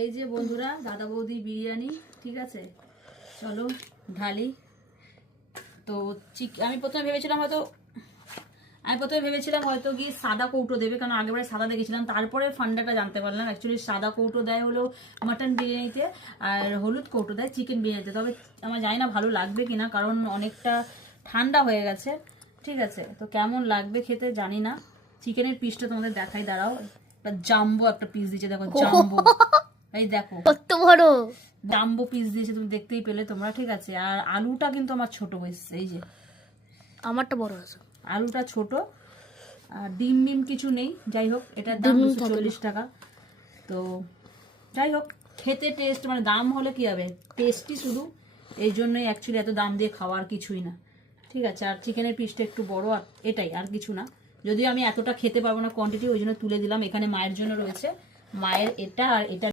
এই যে বন্ধুরা দাদা বৌদি বিরিয়ানি, ঠিক আছে, চলো ঢালি। তো আমি প্রথমে ভেবেছিলাম হয়তো গিয়ে সাদা কৌটো দেবে, কারণ আগেবারে সাদা দেখেছিলাম, তারপরে ফান্ডাটা জানতে পারলাম অ্যাকচুয়ালি সাদা কৌটো দেয় হলো মাটন বিরিয়ানিতে, আর হলুদ কৌটো দেয় চিকেন বিরিয়ানিতে। তবে আমার জানি না ভালো লাগবে কিনা, কারণ অনেকটা ঠান্ডা হয়ে গেছে, ঠিক আছে। তো কেমন লাগবে খেতে জানি না। চিকেনের পিসটা তোমাদের দেখাই, দাঁড়াও। জাম্বো একটা পিস দিয়েছে, দেখো জাম্বো, এই দেখো কত বড় জাম্বো পিস দিয়েছে, তুমি দেখতেই পেলে তোমরা, ঠিক আছে। আর আলুটা কিন্তু আমার ছোট এসছে, এই যে আমারটা বড় আছে, আলুটা ছোট। আর ডিম কিছু নেই, যাই হোক এটার দাম 240 টাকা। তো যাই হোক খেতে টেস্ট, মানে দাম হলে কি হবে, টেস্টই শুধু, এই জন্যই অ্যাকচুয়ালি এত দাম দিয়ে খাওয়ার কিছুই না, ঠিক আছে। আর চিকেনের পিসটা একটু বড়, আর এটাই, আর কিছু না। যদিও আমি এতটা খেতে পারবো না কোয়ান্টিটি, ওই জন্য তুলে দিলাম। এখানে মায়ের জন্য রয়েছে, মায়ের এটা আর এটা